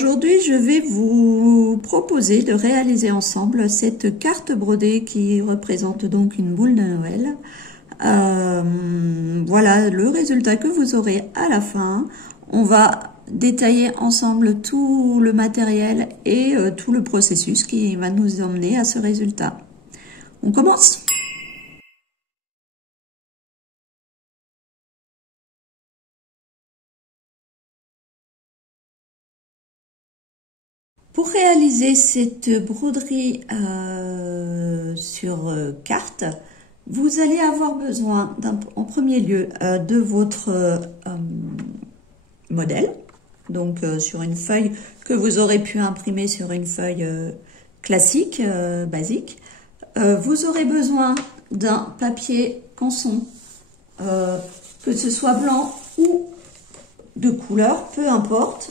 Aujourd'hui, je vais vous proposer de réaliser ensemble cette carte brodée qui représente donc une boule de Noël. Voilà le résultat que vous aurez à la fin. On va détailler ensemble tout le matériel et tout le processus qui va nous emmener à ce résultat. On commence ? Pour réaliser cette broderie sur carte, vous allez avoir besoin en premier lieu de votre modèle, donc sur une feuille que vous aurez pu imprimer sur une feuille classique, basique. Vous aurez besoin d'un papier canson, que ce soit blanc ou de couleur, peu importe.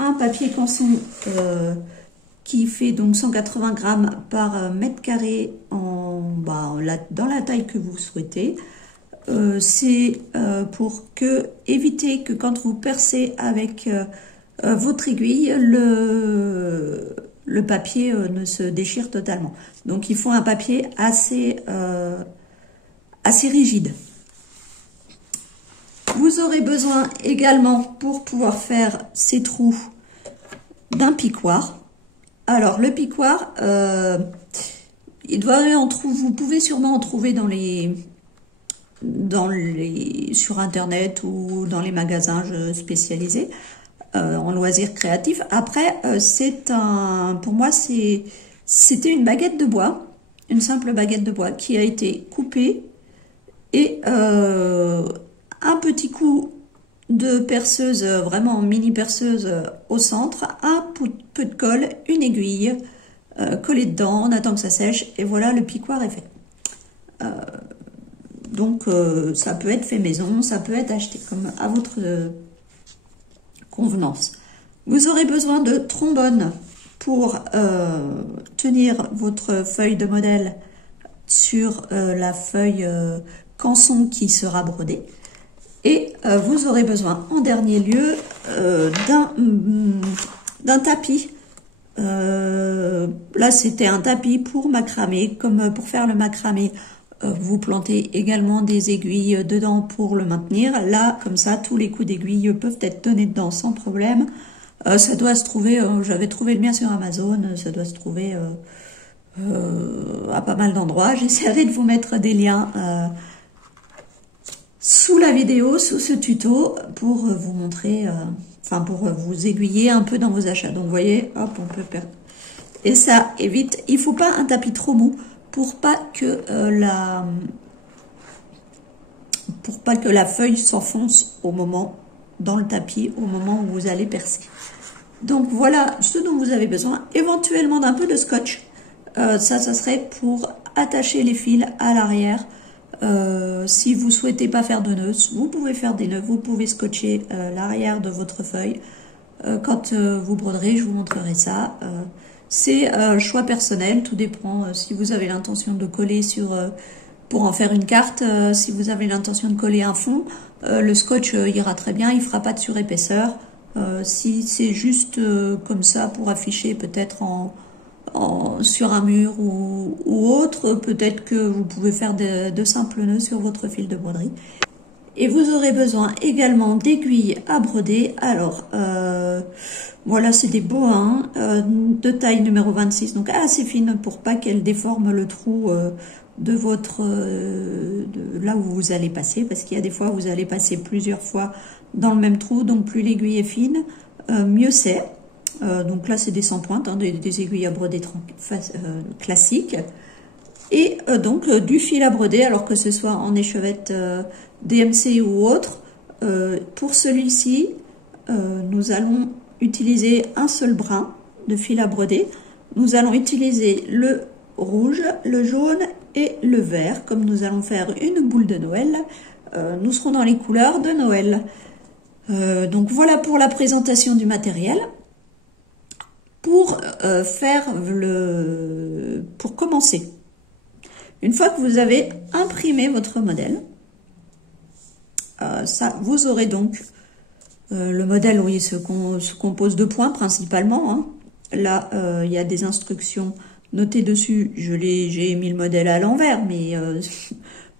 Un papier canson qui fait donc 180 grammes par mètre carré dans la taille que vous souhaitez. C'est pour éviter que quand vous percez avec votre aiguille, le papier ne se déchire totalement. Donc il faut un papier assez rigide. Vous aurez besoin également, pour pouvoir faire ces trous, d'un piquoir. Alors le piquoir, vous pouvez sûrement en trouver sur internet ou dans les magasins spécialisés en loisirs créatifs. Après, pour moi c'était une baguette de bois, une simple baguette de bois qui a été coupée et un petit coup de perceuse, vraiment mini perceuse au centre, un peu de colle, une aiguille collée dedans, on attend que ça sèche et voilà, le piquoir est fait. Donc ça peut être fait maison, ça peut être acheté comme à votre convenance. Vous aurez besoin de trombone pour tenir votre feuille de modèle sur la feuille canson qui sera brodée. Et vous aurez besoin en dernier lieu d'un tapis. Là c'était un tapis pour macramé, comme pour faire le macramé. Vous plantez également des aiguilles dedans pour le maintenir. Là, comme ça, tous les coups d'aiguille peuvent être donnés dedans sans problème. Ça doit se trouver, j'avais trouvé le mien sur Amazon, ça doit se trouver à pas mal d'endroits. J'essaierai de vous mettre des liens sous la vidéo, sous ce tuto, pour vous montrer, pour vous aiguiller un peu dans vos achats. Donc vous voyez, hop, on peut perdre. Et ça évite, il faut pas un tapis trop mou pour pas que la feuille s'enfonce dans le tapis au moment où vous allez percer. Donc voilà ce dont vous avez besoin, éventuellement d'un peu de scotch. Ça serait pour attacher les fils à l'arrière. Si vous souhaitez pas faire de nœuds, vous pouvez faire des nœuds, vous pouvez scotcher l'arrière de votre feuille. Quand vous broderez, je vous montrerai ça. C'est choix personnel, tout dépend si vous avez l'intention de coller pour en faire une carte, si vous avez l'intention de coller un fond, le scotch ira très bien, il fera pas de surépaisseur. Si c'est juste comme ça pour afficher peut-être sur un mur ou autre, peut-être que vous pouvez faire de simples nœuds sur votre fil de broderie. Et vous aurez besoin également d'aiguilles à broder. Alors, voilà, c'est des bohins de taille numéro 26, donc assez fines pour pas qu'elles déforment le trou de là où vous allez passer, parce qu'il y a des fois où vous allez passer plusieurs fois dans le même trou, donc plus l'aiguille est fine, mieux c'est. Donc là, c'est des sans pointe, hein, des aiguilles à broder classiques. Et donc du fil à broder, alors que ce soit en échevette DMC ou autre. Pour celui-ci, nous allons utiliser un seul brin de fil à broder. Nous allons utiliser le rouge, le jaune et le vert, comme nous allons faire une boule de Noël. Nous serons dans les couleurs de Noël. Donc voilà pour la présentation du matériel. Pour commencer, une fois que vous avez imprimé votre modèle, vous aurez donc Le modèle, oui, se compose de points principalement, hein. Là, il y a des instructions notées dessus. J'ai mis le modèle à l'envers, mais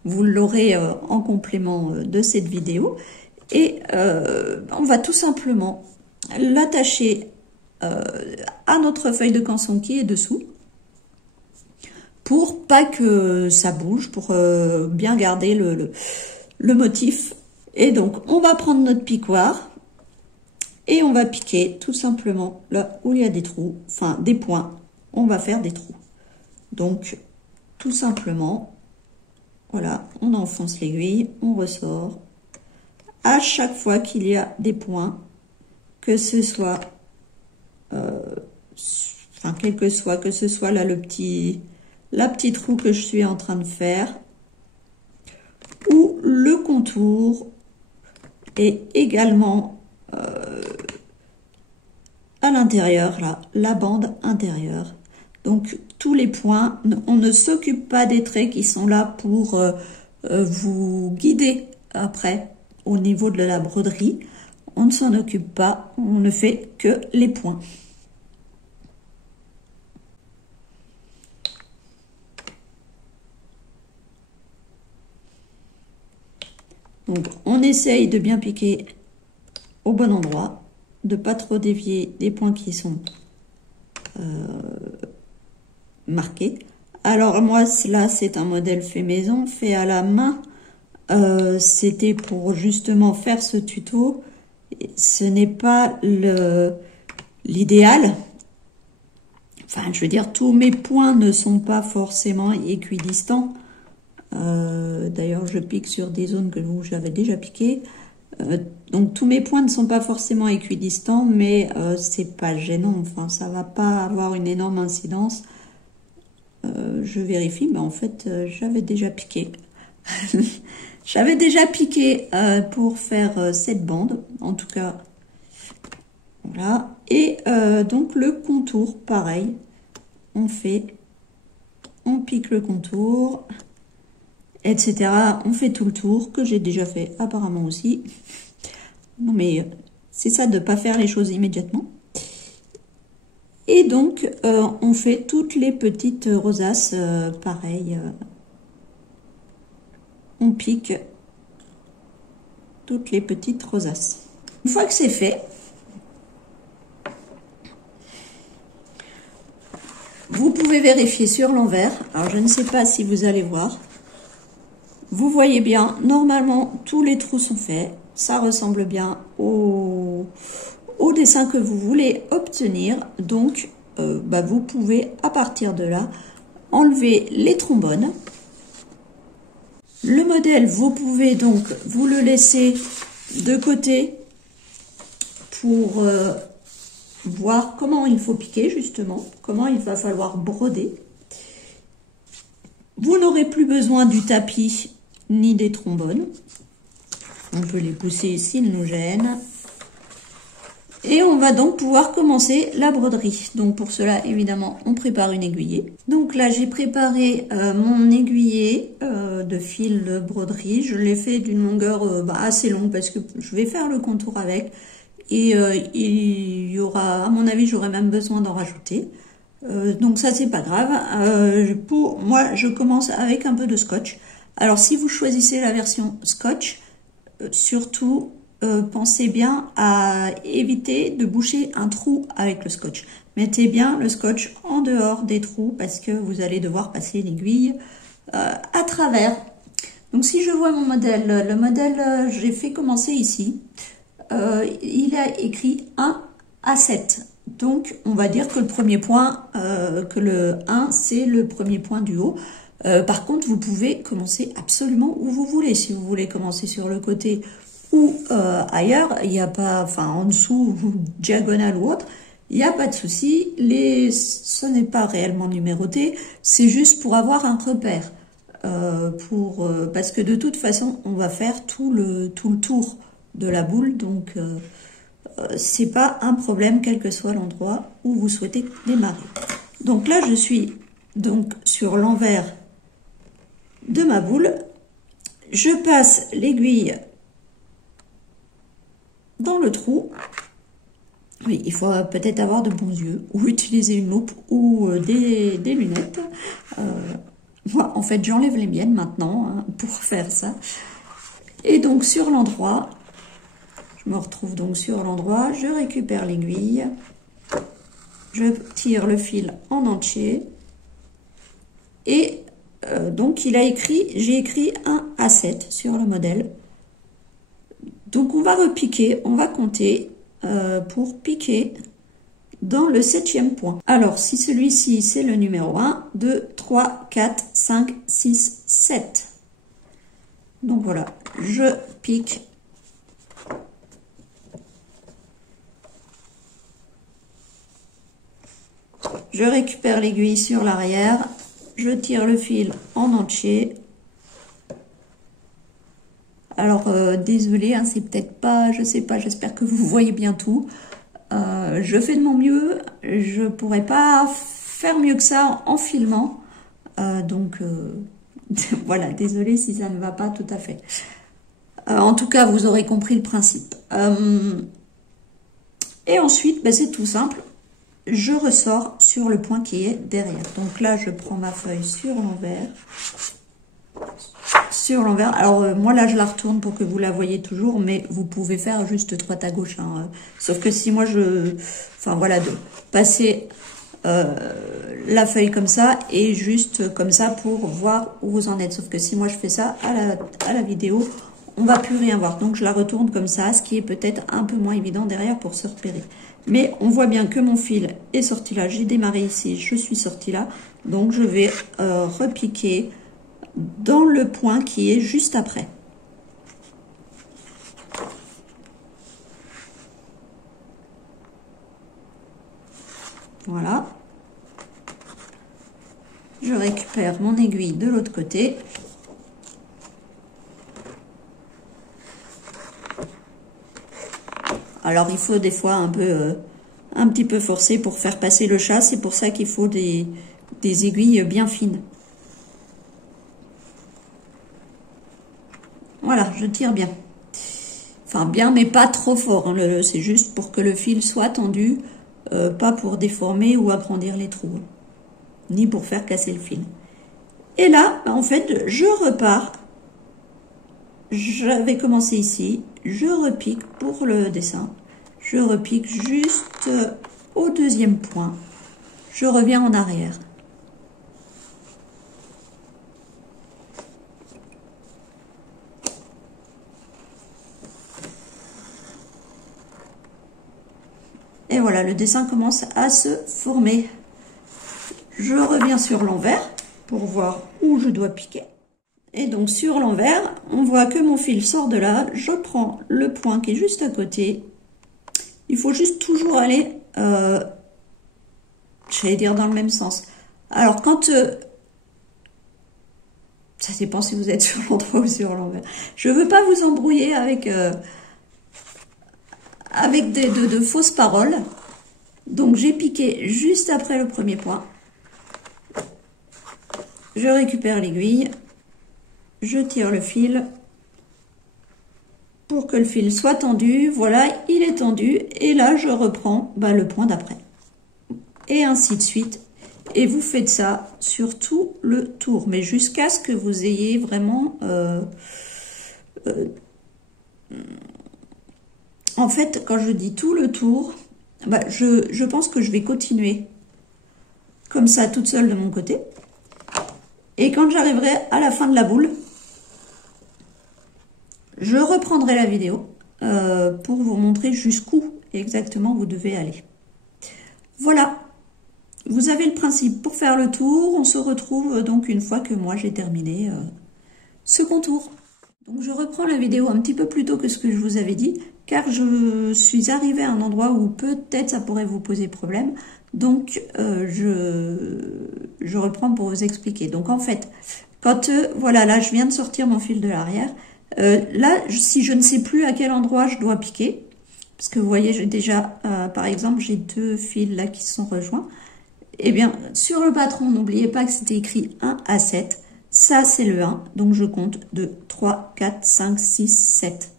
vous l'aurez en complément de cette vidéo. Et on va tout simplement l'attacher à notre feuille de canson qui est dessous, pour pas que ça bouge, pour bien garder le motif. Et donc, on va prendre notre piquoir et on va piquer tout simplement là où il y a des trous, enfin des points, on va faire des trous. Donc, tout simplement, voilà, on enfonce l'aiguille, on ressort. À chaque fois qu'il y a des points, que ce soit, enfin, quel que ce soit là la petite roue que je suis en train de faire, ou le contour, et également à l'intérieur, là, la bande intérieure. Donc, tous les points, on ne s'occupe pas des traits qui sont là pour vous guider après au niveau de la broderie. On ne s'en occupe pas, on ne fait que les points. Donc, on essaye de bien piquer au bon endroit, de pas trop dévier des points qui sont marqués. Alors, moi, là, c'est un modèle fait maison, fait à la main. C'était pour justement faire ce tuto. Ce n'est pas l'idéal. Enfin, je veux dire, tous mes points ne sont pas forcément équidistants. D'ailleurs, je pique sur des zones où j'avais déjà piqué. Donc, tous mes points ne sont pas forcément équidistants, mais c'est pas gênant. Enfin, ça va pas avoir une énorme incidence. Je vérifie, mais en fait, j'avais déjà piqué. J'avais déjà piqué pour faire cette bande, en tout cas. Voilà. Et donc, le contour, pareil. On pique le contour, etc. On fait tout le tour, que j'ai déjà fait apparemment aussi. Non, mais c'est ça de ne pas faire les choses immédiatement. Et donc, on fait toutes les petites rosaces, pareil. On pique toutes les petites rosaces. Une fois que c'est fait, vous pouvez vérifier sur l'envers. Alors, je ne sais pas si vous allez voir. Vous voyez bien, normalement, tous les trous sont faits. Ça ressemble bien au dessin que vous voulez obtenir. Donc, vous pouvez, à partir de là, enlever les trombones. Le modèle, vous pouvez donc vous le laisser de côté pour voir comment il faut piquer, justement, comment il va falloir broder. Vous n'aurez plus besoin du tapis ni des trombones. On peut les pousser s'ils nous gênent. Et on va donc pouvoir commencer la broderie. Donc pour cela, évidemment, on prépare une aiguillée. Donc là, j'ai préparé mon aiguillé de fil de broderie. Je l'ai fait d'une longueur assez longue parce que je vais faire le contour avec. Et il y aura, à mon avis, j'aurai même besoin d'en rajouter. Donc ça, c'est pas grave. Pour moi, je commence avec un peu de scotch. Alors, si vous choisissez la version scotch, surtout, pensez bien à éviter de boucher un trou avec le scotch. Mettez bien le scotch en dehors des trous parce que vous allez devoir passer l'aiguille à travers. Donc, si je vois mon modèle, le modèle, j'ai fait commencer ici. Il a écrit 1 à 7. Donc, on va dire que le premier point, que le 1, c'est le premier point du haut. Par contre, vous pouvez commencer absolument où vous voulez. Si vous voulez commencer sur le côté ou ailleurs, il n'y a pas, enfin en dessous, diagonale ou autre, il n'y a pas de souci. Ce n'est pas réellement numéroté, c'est juste pour avoir un repère. Parce que de toute façon, on va faire tout le tour de la boule, donc c'est pas un problème quel que soit l'endroit où vous souhaitez démarrer. Donc là, je suis donc sur l'envers de ma boule. Je passe l'aiguille dans le trou. Oui, il faut peut-être avoir de bons yeux ou utiliser une loupe ou des lunettes. Moi, en fait, j'enlève les miennes maintenant hein, pour faire ça. Et donc, sur l'endroit, je me retrouve donc sur l'endroit, je récupère l'aiguille, je tire le fil en entier et donc, j'ai écrit un A7 sur le modèle. Donc, on va repiquer, on va compter pour piquer dans le 7e point. Alors, si celui-ci, c'est le numéro 1, 2, 3, 4, 5, 6, 7. Donc, voilà, je pique. Je récupère l'aiguille sur l'arrière. Je tire le fil en entier. Alors, désolé, hein, c'est peut-être pas, je sais pas, j'espère que vous voyez bien tout. Je fais de mon mieux, je pourrais pas faire mieux que ça en filmant. Donc, voilà, désolé si ça ne va pas tout à fait. En tout cas, vous aurez compris le principe. Et ensuite, ben, c'est tout simple. Je ressors sur le point qui est derrière. Donc là, je prends ma feuille sur l'envers. Sur l'envers. Alors, moi, là, je la retourne pour que vous la voyez toujours, mais vous pouvez faire juste droite à gauche. Hein. Sauf que si moi, enfin, voilà, de passer la feuille comme ça et juste comme ça pour voir où vous en êtes. Sauf que si moi, je fais ça à la vidéo, on va plus rien voir. Donc, je la retourne comme ça, ce qui est peut-être un peu moins évident derrière pour se repérer. Mais on voit bien que mon fil est sorti là. J'ai démarré ici, je suis sortie là. Donc, je vais repiquer dans le point qui est juste après. Voilà. Je récupère mon aiguille de l'autre côté. Alors, il faut des fois un petit peu forcer pour faire passer le chat. C'est pour ça qu'il faut des aiguilles bien fines. Voilà, je tire bien. Enfin, bien, mais pas trop fort. Hein. C'est juste pour que le fil soit tendu, pas pour déformer ou agrandir les trous. Ni pour faire casser le fil. Et là, en fait, je repars. J'avais commencé ici. Je repique pour le dessin. Je repique juste au 2e point. Je reviens en arrière. Et voilà, le dessin commence à se former. Je reviens sur l'envers pour voir où je dois piquer. Et donc sur l'envers, on voit que mon fil sort de là. Je prends le point qui est juste à côté. Il faut juste toujours aller, j'allais dire dans le même sens. Alors quand, ça dépend si vous êtes sur l'endroit ou sur l'envers. Je veux pas vous embrouiller avec de fausses paroles. Donc j'ai piqué juste après le premier point. Je récupère l'aiguille. Je tire le fil pour que le fil soit tendu. Voilà, il est tendu. Et là, je reprends le point d'après. Et ainsi de suite. Et vous faites ça sur tout le tour. Mais jusqu'à ce que vous ayez vraiment... en fait, quand je dis tout le tour, je pense que je vais continuer comme ça toute seule de mon côté. Et quand j'arriverai à la fin de la boule, je reprendrai la vidéo pour vous montrer jusqu'où exactement vous devez aller. Voilà, vous avez le principe pour faire le tour. On se retrouve donc une fois que moi j'ai terminé ce contour. Donc je reprends la vidéo un petit peu plus tôt que ce que je vous avais dit, car je suis arrivée à un endroit où peut-être ça pourrait vous poser problème. Donc je reprends pour vous expliquer. Donc en fait, quand voilà, là je viens de sortir mon fil de l'arrière. Là, si je ne sais plus à quel endroit je dois piquer, parce que vous voyez, j'ai déjà, par exemple, j'ai 2 fils là qui se sont rejoints. Eh bien, sur le patron, n'oubliez pas que c'était écrit 1 à 7. Ça, c'est le 1. Donc, je compte 2, 3, 4, 5, 6, 7.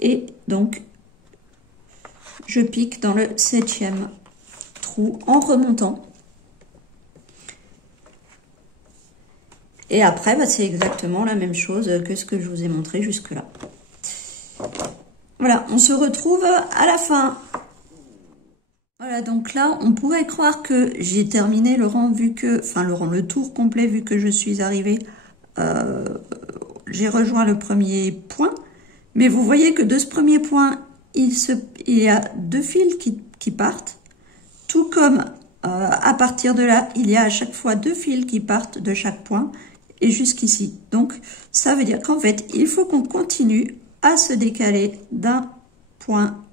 Et donc, je pique dans le 7e trou en remontant. Et après, bah, c'est exactement la même chose que ce que je vous ai montré jusque-là. Voilà, on se retrouve à la fin. Voilà, donc là, on pourrait croire que j'ai terminé le rang, vu que, enfin le tour complet, vu que je suis arrivée, j'ai rejoint le premier point. Mais vous voyez que de ce premier point, il y a 2 fils qui partent, tout comme à partir de là, il y a à chaque fois 2 fils qui partent de chaque point et jusqu'ici. Donc, ça veut dire qu'en fait, il faut qu'on continue à se décaler d'un point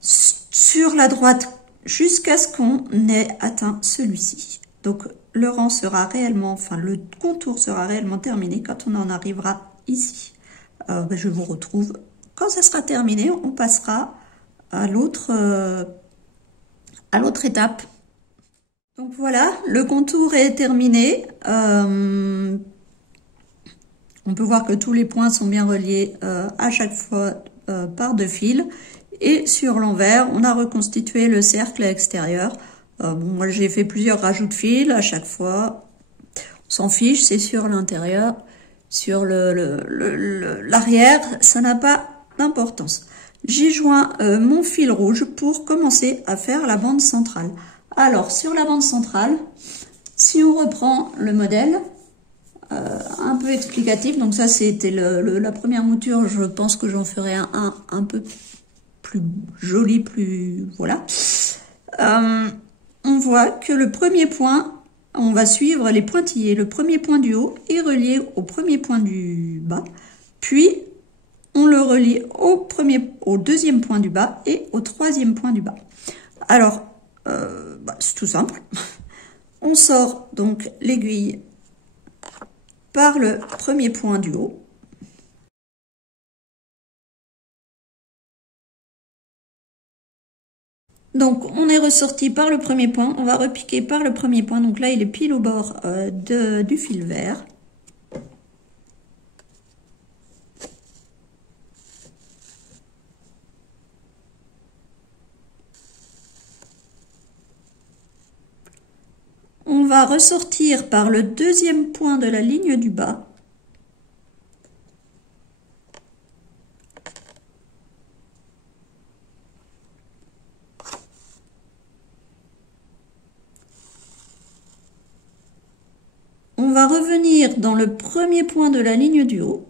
sur la droite jusqu'à ce qu'on ait atteint celui-ci. Donc, le rang sera réellement, enfin, le contour sera réellement terminé quand on en arrivera ici. Je vous retrouve quand ça sera terminé. On passera à l'autre étape. Donc voilà, le contour est terminé. On peut voir que tous les points sont bien reliés à chaque fois par 2 fils. Et sur l'envers, on a reconstitué le cercle extérieur. Bon, moi, j'ai fait plusieurs rajouts de fils à chaque fois. On s'en fiche, c'est sur l'intérieur. Sur l'arrière, ça n'a pas d'importance. J'ai joint mon fil rouge pour commencer à faire la bande centrale. Alors, sur la bande centrale, si on reprend le modèle, un peu explicatif, donc ça c'était la première mouture, je pense que j'en ferai un peu plus joli, plus... voilà. On voit que le premier point, on va suivre les pointillés. Le premier point du haut est relié au premier point du bas, puis on le relie au deuxième point du bas et au 3e point du bas. Alors, c'est tout simple. On sort donc l'aiguille par le premier point du haut. Donc, on est ressorti par le premier point, on va repiquer par le premier point. Donc là, il est pile au bord du fil vert. On va ressortir par le 2e point de la ligne du bas. On va revenir dans le premier point de la ligne du haut.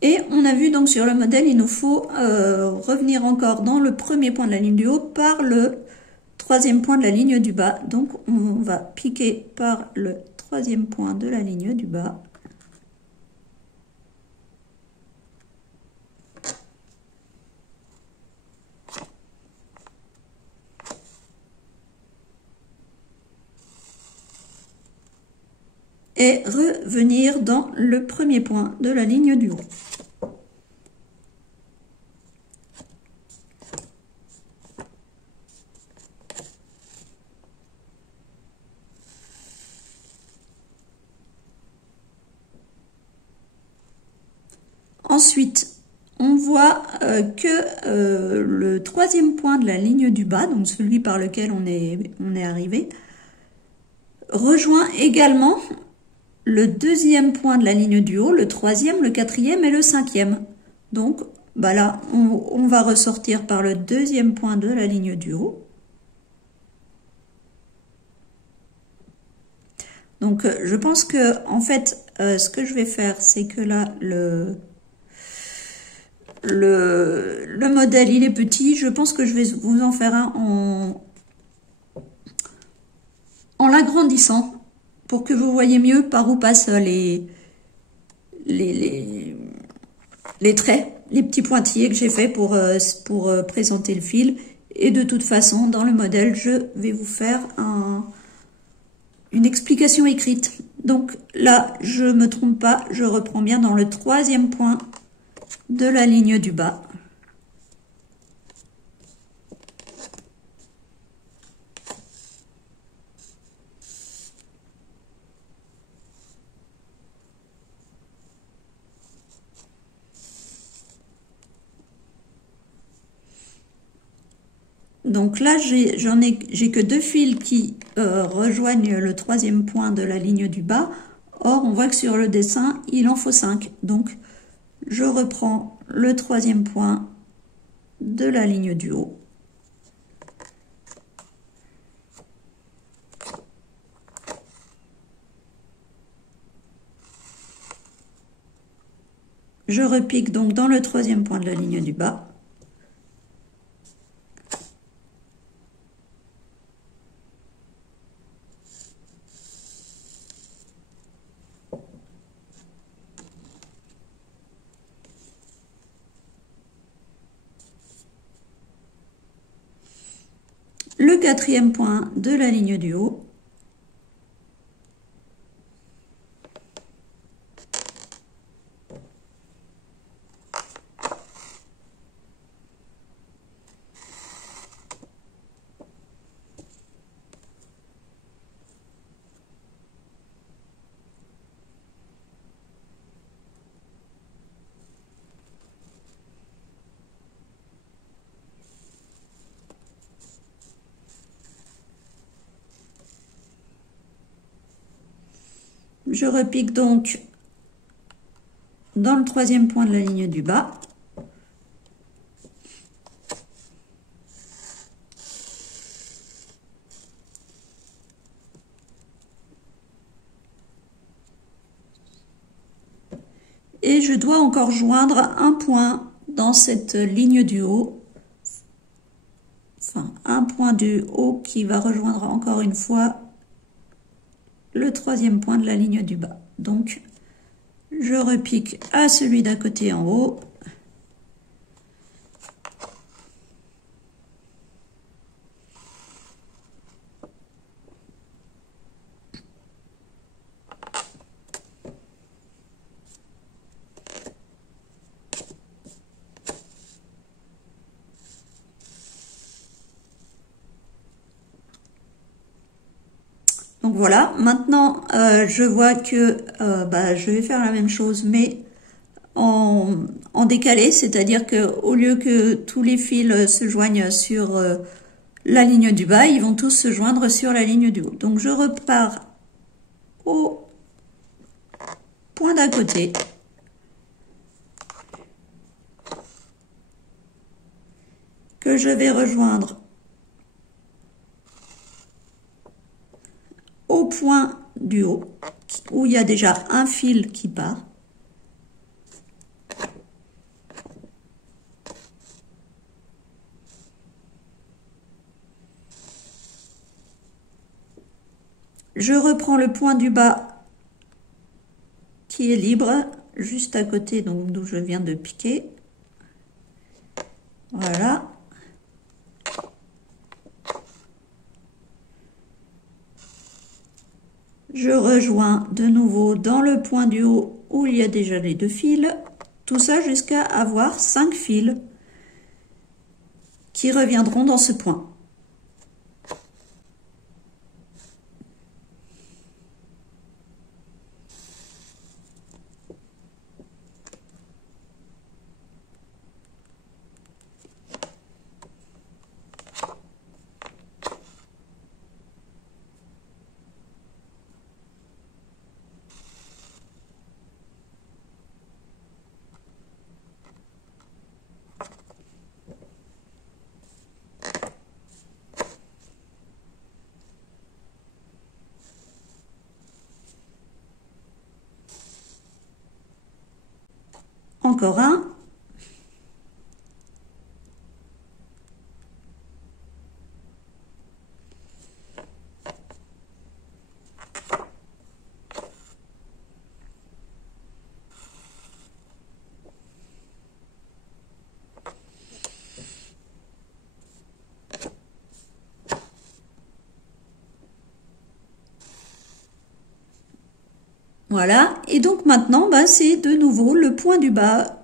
Et on a vu donc sur le modèle, il nous faut revenir encore dans le premier point de la ligne du haut par le 3e point de la ligne du bas. Donc on va piquer par le 3e point de la ligne du bas. Et revenir dans le premier point de la ligne du haut. Ensuite, on voit que le 3e point de la ligne du bas, donc celui par lequel on est arrivé, rejoint également le 2e point de la ligne du haut, le 3e, le 4e et le 5e. Donc, bah là, on va ressortir par le 2e point de la ligne du haut. Donc, je pense que, en fait, ce que je vais faire, c'est que là, le modèle, il est petit. Je pense que je vais vous en faire un en l'agrandissant pour que vous voyez mieux par où passent les traits, les petits pointillés que j'ai fait pour présenter le fil. Et de toute façon, dans le modèle, je vais vous faire une explication écrite. Donc là, je me trompe pas, je reprends bien dans le 3e point de la ligne du bas. Donc là, j'ai que 2 fils qui rejoignent le 3e point de la ligne du bas. Or, on voit que sur le dessin, il en faut 5. Donc, je reprends le 3e point de la ligne du haut. Je repique donc dans le 3e point de la ligne du bas. Le 4e point de la ligne du haut. Je repique donc dans le 3e point de la ligne du bas. Et je dois encore joindre un point dans cette ligne du haut. Enfin, un point du haut qui va rejoindre encore une fois le 3e point de la ligne du bas. Donc, je repique à celui d'à côté en haut. Donc voilà, maintenant je vois que je vais faire la même chose mais en décalé, c'est-à-dire que au lieu que tous les fils se joignent sur la ligne du bas, ils vont tous se joindre sur la ligne du haut. Donc je repars au point d'à côté. Que je vais rejoindre au point du haut, où il y a déjà un fil qui part. Je reprends le point du bas qui est libre, juste à côté donc d'où je viens de piquer. Voilà. Je rejoins de nouveau dans le point du haut où il y a déjà les 2 fils. Tout ça jusqu'à avoir 5 fils qui reviendront dans ce point. Encore un. Voilà, et donc maintenant, c'est de nouveau le point du bas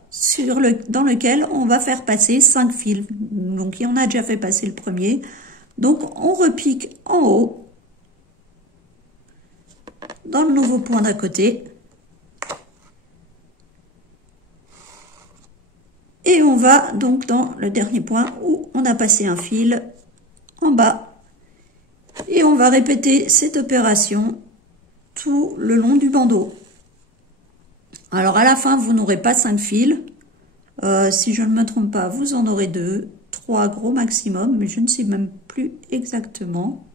dans lequel on va faire passer 5 fils. Donc, on a déjà fait passer le premier. Donc, on repique en haut, dans le nouveau point d'à côté. Et on va donc dans le dernier point où on a passé un fil en bas. Et on va répéter cette opération tout le long du bandeau. Alors à la fin, vous n'aurez pas 5 fils. Si je ne me trompe pas, vous en aurez 2, 3 gros maximum, mais je ne sais même plus exactement.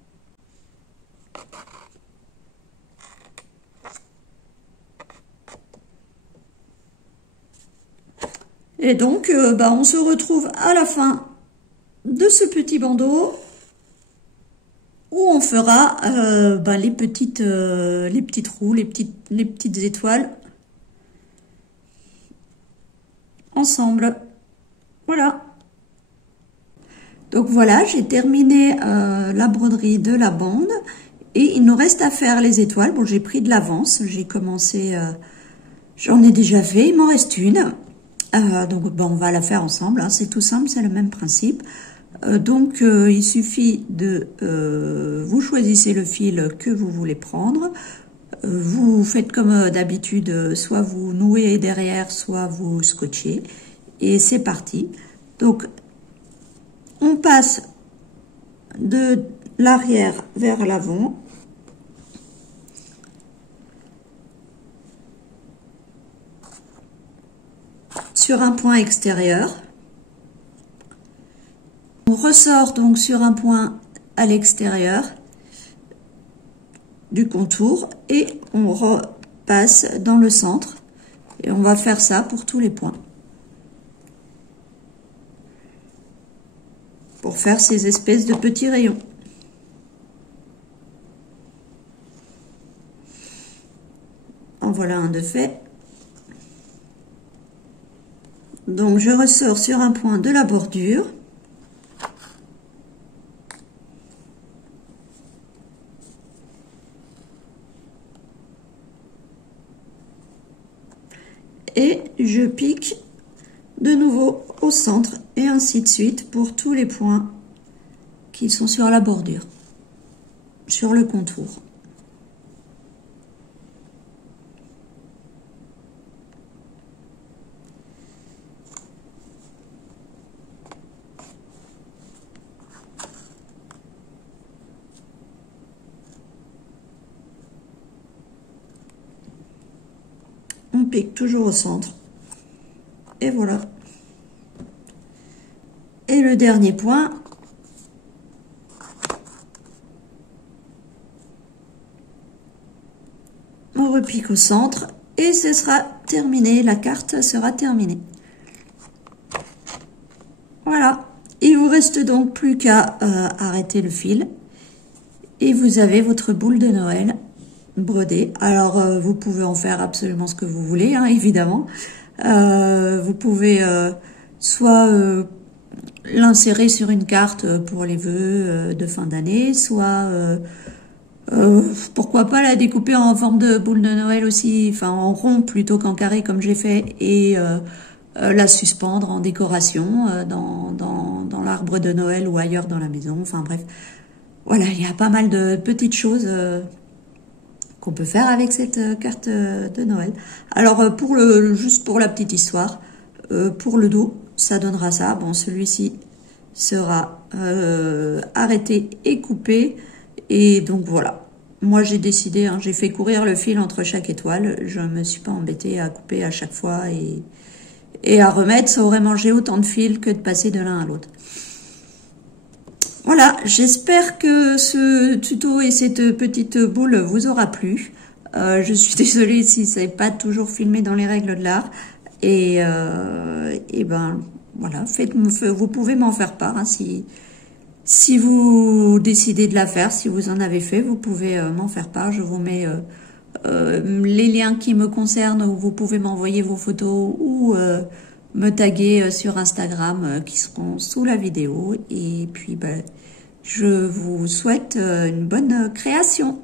Et donc, on se retrouve à la fin de ce petit bandeau où on fera les petits trous, les petites étoiles ensemble. Voilà. Donc voilà, j'ai terminé la broderie de la bande et il nous reste à faire les étoiles. Bon, j'ai pris de l'avance, j'ai commencé, j'en ai déjà fait, il m'en reste une. Donc on va la faire ensemble, hein. C'est tout simple, c'est le même principe. Il suffit de vous choisissez le fil que vous voulez prendre, vous faites comme d'habitude, soit vous nouez derrière, soit vous scotchez, et c'est parti. Donc on passe de l'arrière vers l'avant. Sur un point extérieur. On ressort donc sur un point à l'extérieur du contour et on repasse dans le centre. Et on va faire ça pour tous les points. Pour faire ces espèces de petits rayons. En voilà un de fait. Donc je ressors sur un point de la bordure. Et je pique de nouveau au centre et ainsi de suite pour tous les points qui sont sur la bordure, sur le contour. On pique toujours au centre. Et voilà. Et le dernier point, on repique au centre et ce sera terminé. La carte sera terminée. Voilà. Il vous reste donc plus qu'à arrêter le fil. Et vous avez votre boule de Noël brodée. Alors, vous pouvez en faire absolument ce que vous voulez, hein, évidemment. Vous pouvez soit l'insérer sur une carte pour les vœux de fin d'année, soit pourquoi pas la découper en forme de boule de Noël aussi, enfin en rond plutôt qu'en carré comme j'ai fait, et la suspendre en décoration dans l'arbre de Noël ou ailleurs dans la maison. Enfin bref, voilà, il y a pas mal de petites choses qu'on peut faire avec cette carte de Noël. Alors juste pour la petite histoire, pour le dos, ça donnera ça. Bon, celui-ci sera arrêté et coupé. Et donc voilà. Moi j'ai décidé, hein, j'ai fait courir le fil entre chaque étoile. Je me suis pas embêtée à couper à chaque fois et à remettre. Ça aurait mangé autant de fil que de passer de l'un à l'autre. Voilà, j'espère que ce tuto et cette petite boule vous aura plu. Je suis désolée si ça n'est pas toujours filmé dans les règles de l'art. Et ben voilà, vous pouvez m'en faire part, hein, si vous décidez de la faire, si vous en avez fait, vous pouvez m'en faire part. Je vous mets les liens qui me concernent où vous pouvez m'envoyer vos photos ou me taguer sur Instagram qui seront sous la vidéo. Et puis, je vous souhaite une bonne création.